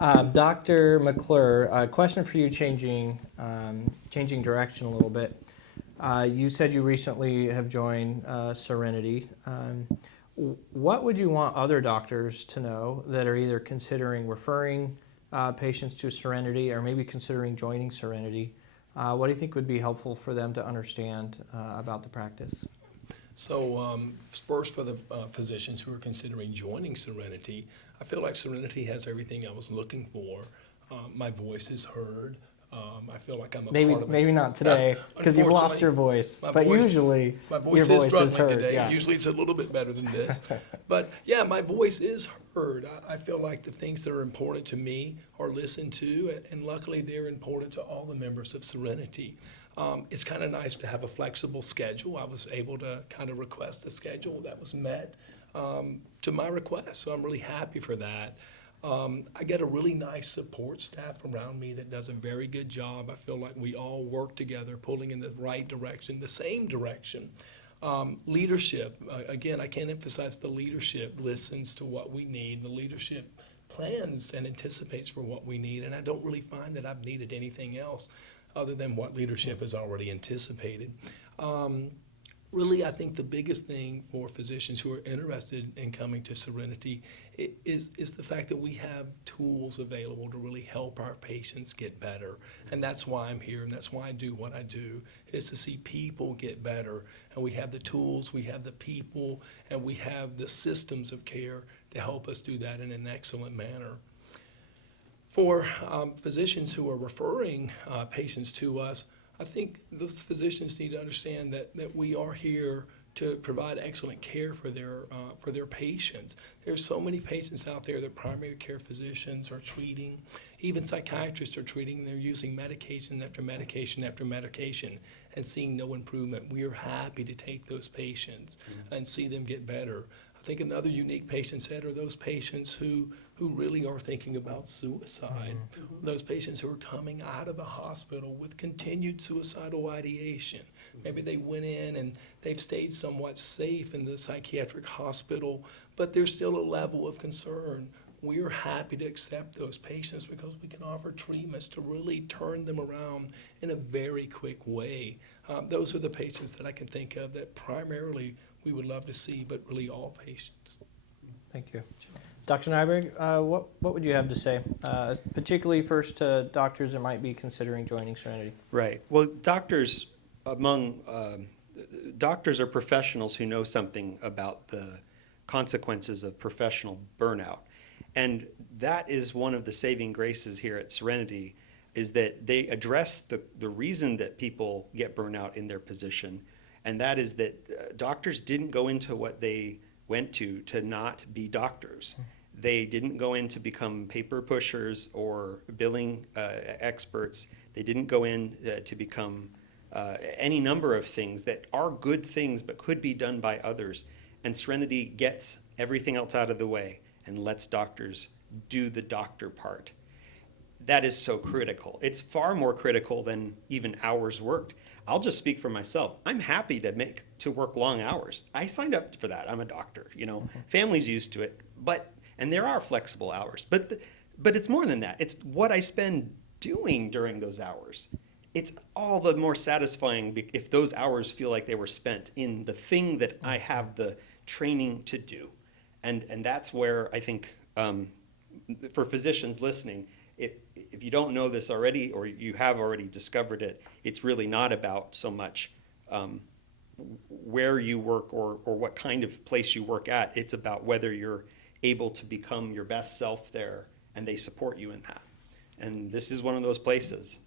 Dr. McClure, a question for you, changing direction a little bit. You said you recently have joined Serenity. What would you want other doctors to know that are either considering referring patients to Serenity or maybe considering joining Serenity? What do you think would be helpful for them to understand about the practice? So first, for the physicians who are considering joining Serenity, I feel like Serenity has everything I was looking for. My voice is heard. I feel like I'm a Maybe part of it. maybe not today because you've lost your voice, but usually my your voice voice is struggling heard. today. Yeah. Usually it's a little bit better than this. But yeah, my voice is heard. I feel like the things that are important to me are listened to, and luckily they're important to all the members of Serenity. It's kind of nice to have a flexible schedule. I was able to kind of request a schedule that was met to my request, so I'm really happy for that. I get a really nice support staff around me that does a very good job. I feel like we all work together, pulling in the right direction, the same direction. Leadership, again, I can't emphasize the leadership listens to what we need. The leadership plans and anticipates for what we need, and I don't really find that I've needed anything else other than what leadership has already anticipated. Really, I think the biggest thing for physicians who are interested in coming to Serenity is the fact that we have tools available to really help our patients get better. And that's why I'm here, and that's why I do what I do, is to see people get better. And we have the tools, we have the people, and we have the systems of care to help us do that in an excellent manner. For physicians who are referring patients to us, I think those physicians need to understand that we are here to provide excellent care for their patients. There's so many patients out there that primary care physicians are treating, even psychiatrists are treating, and they're using medication after medication after medication and seeing no improvement. We are happy to take those patients and see them get better. I think another unique patient set are those patients who really are thinking about suicide. Those patients who are coming out of the hospital with continued suicidal ideation. Maybe they went in and they've stayed somewhat safe in the psychiatric hospital, but there's still a level of concern. We're happy to accept those patients because we can offer treatments to really turn them around in a very quick way. Those are the patients that I can think of that primarily we would love to see, but really all patients. Thank you. Dr. Nyberg, what would you have to say, particularly first to doctors that might be considering joining Serenity? Right. Well, doctors are professionals who know something about the consequences of professional burnout. And that is one of the saving graces here at Serenity, is that they address the reason that people get burnout in their position. And that is that doctors didn't go into what they went to not be doctors. They didn't go in to become paper pushers or billing experts. They didn't go in to become any number of things that are good things but could be done by others. And Serenity gets everything else out of the way and lets doctors do the doctor part. That is so critical. It's far more critical than even hours worked. I'll just speak for myself. I'm happy to work long hours. I signed up for that. I'm a doctor, Family's used to it, and there are flexible hours. But it's more than that. It's what I spend doing during those hours. It's all the more satisfying if those hours feel like they were spent in the thing that I have the training to do. And that's where I think for physicians listening, if you don't know this already or you have already discovered it, it's really not about so much where you work or what kind of place you work at. It's about whether you're able to become your best self there, and they support you in that. And this is one of those places.